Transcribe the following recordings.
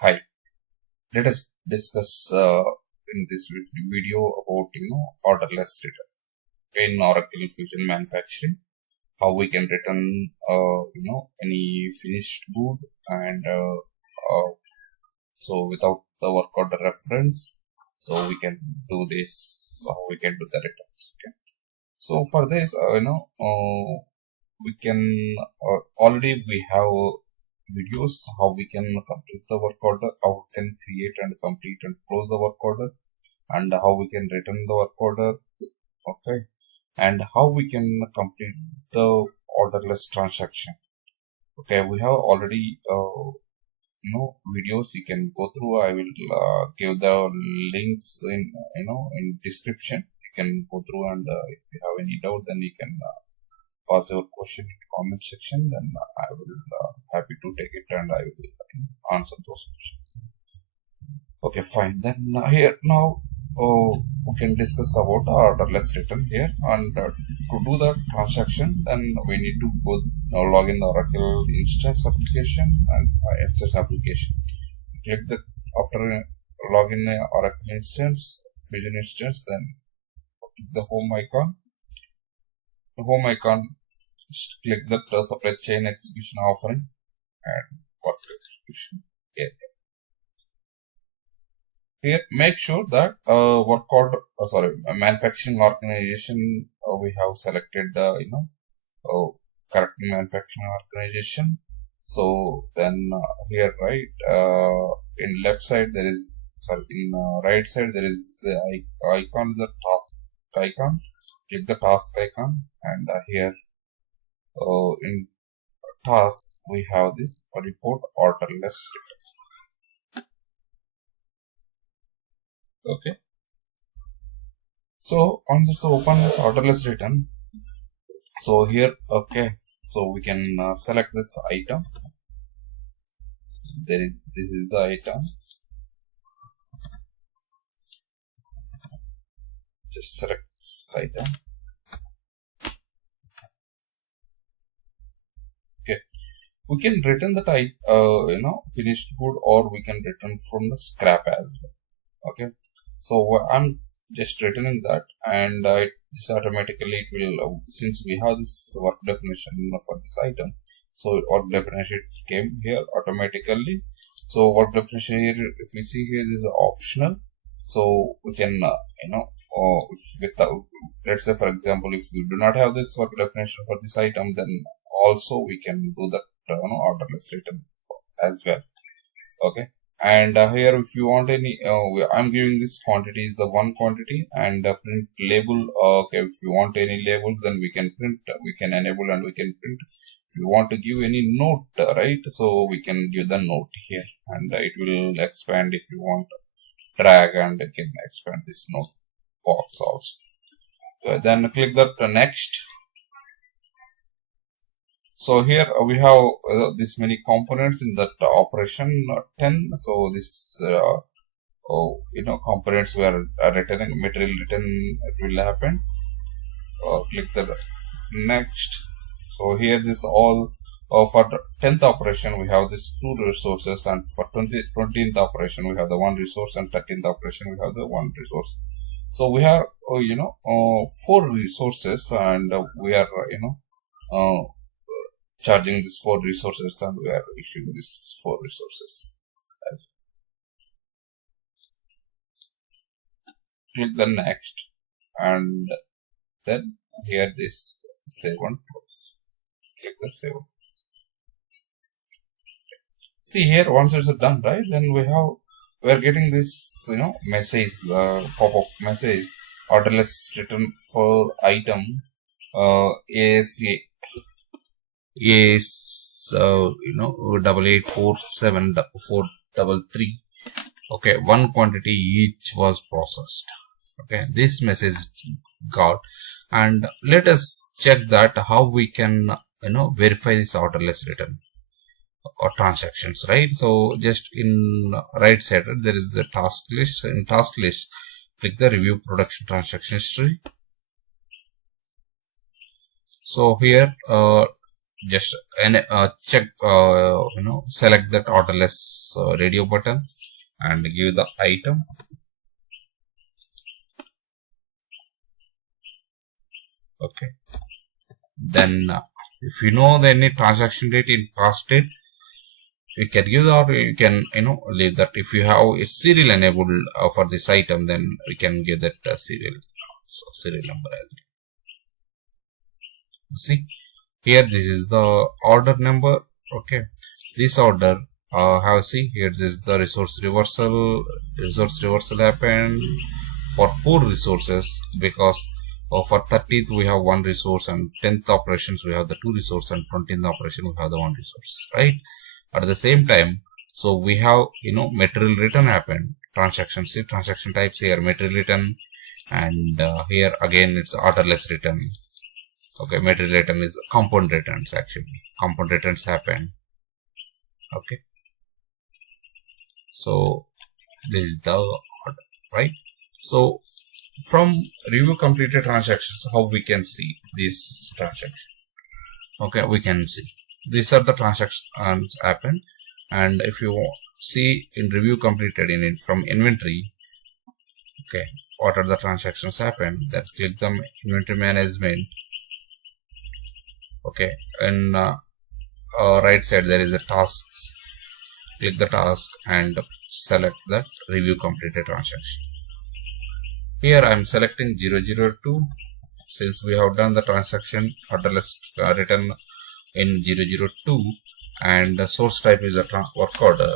Hi, let us discuss in this video about orderless return in Oracle Fusion Manufacturing. How we can return any finished good and so without the work order reference, so we can do this. How we can do the returns. Okay. So for this, we can already we have videos how we can complete the work order, how we can create and complete and close the work order, and how we can return the work order. Okay, and how we can complete the orderless transaction. Okay, we have already videos you can go through. I will give the links in description. You can go through, and if you have any doubt, then you can pass your question in the comment section. Then I will happy to take it and I will answer those questions. Okay, fine. Then here now we can discuss about orderless return here, and to do the transaction, then we need to go log in the Oracle instance application and access application. Click the after login the Oracle instance, Fusion instance, then click the home icon. The home icon, just click the supply chain execution offering and work execution area. Here, make sure that work order, manufacturing organization we have selected correct manufacturing organization. So then here in left side there is in right side there is icon, the task icon. Click the task icon, and here in tasks we have this report orderless return. Okay, so on this open this orderless return. So here, okay, so we can select this item. This is the item. Just select this item. Okay, we can return the type finished good, or we can return from the scrap as well. Okay, so I'm just returning that, and it automatically it will since we have this work definition for this item, so work definition came here automatically. So work definition here, if we see here, is optional, so we can let's say for example, if we do not have this work definition for this item, then also we can do that orderless return as well. Okay, and here if you want any I'm giving this quantity is the one quantity, and print label. Okay, if you want any labels, then we can print, we can enable and we can print. If you want to give any note, right, so we can give the note here, and it will expand. If you want drag, and it can expand this note box also. Then click that next. So here we have this many components in that operation 10. So this components we are returning, material return, it will happen. Click the next. So here this all for the 10th operation we have this 2 resources, and for 20th operation we have the 1 resource, and 13th operation we have the 1 resource. So we have 4 resources, and we are charging these 4 resources, and we are issuing these 4 resources. Click the next, and then here this save and close. Click the save. See here, once it's done, right, then we are getting this message, pop-up message, orderless return for item ASA. Is 88474433. Okay, 1 quantity each was processed. Okay, this message got, and let us check that how we can verify this orderless return or transactions, right? So just in right side there is a task list. In task list, click the review production transaction history. So here just check, select that orderless radio button and give the item. Okay. Then if you know the any transaction date in past date, you can give that, or you can leave that. If you have it's serial enabled for this item, then we can give that serial number as well. See here, this is the order number. Okay, this order see here, this is the resource reversal happened for 4 resources, because for 30th we have 1 resource, and 10th operations we have the 2 resource, and 20th operation we have the 1 resource, right? At the same time, so we have material return happened, transaction. See transaction types here, material return, and here again it's orderless return. Okay, material return is component returns. Actually component returns happen. Okay, so this is the order, right? So from review completed transactions, how we can see this transaction? Okay, we can see these are the transactions happened, and if you see in review completed from inventory, okay, what are the transactions happened? That click the inventory management. Okay, and right side there is a tasks. Click the task and select the review completed transaction. Here I am selecting 002, since we have done the transaction orderless return in 002, and the source type is a work order.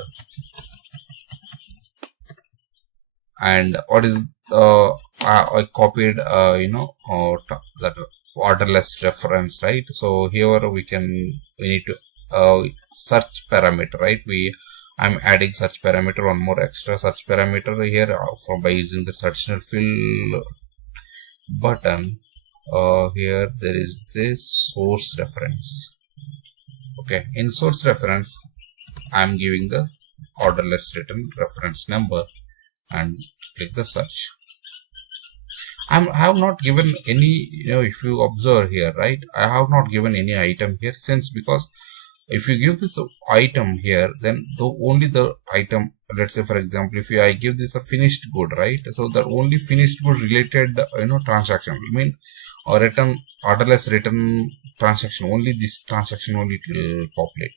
And what is I copied that orderless reference, right? So here we need to search parameter, right? I'm adding search parameter, one more extra search parameter here by using the search and fill button. Here there is this source reference. Okay, in source reference I'm giving the orderless return reference number and click the search. I have not given any, if you observe here, right, I have not given any item here, because if you give this item here, then only the item, let's say for example, if I give this a finished good, right, so the only finished good related transaction means orderless return transaction, only this transaction only it will populate.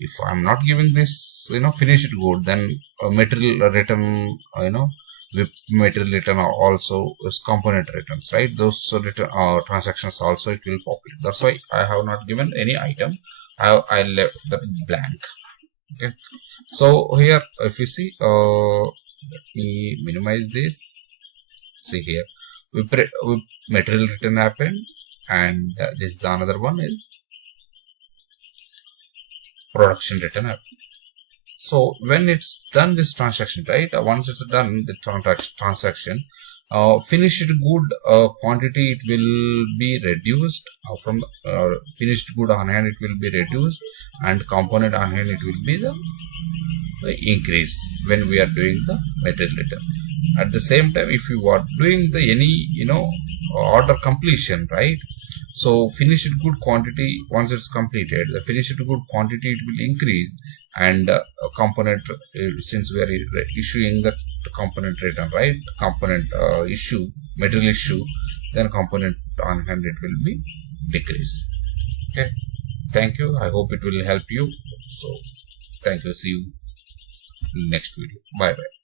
If I'm not giving this finished good, then material return with material return also is component returns, right? Those transactions also it will populate. That's why I have not given any item. I left that blank. Okay, so here if you see, let me minimize this. See here, with material return happened, and this is the another one is production return happened. So when it's done this transaction, right, once it's done the transaction, finished good quantity it will be reduced from finished good on hand, it will be reduced, and component on hand it will be the increase when we are doing the material return. At the same time, if you are doing the any order completion, right, so finished good quantity, once it's completed, the finished good quantity it will increase, and component, since we are issuing the component return, right, component material issue, then component on hand it will be decrease. Okay, thank you. I hope it will help you. So thank you. See you next video. Bye bye.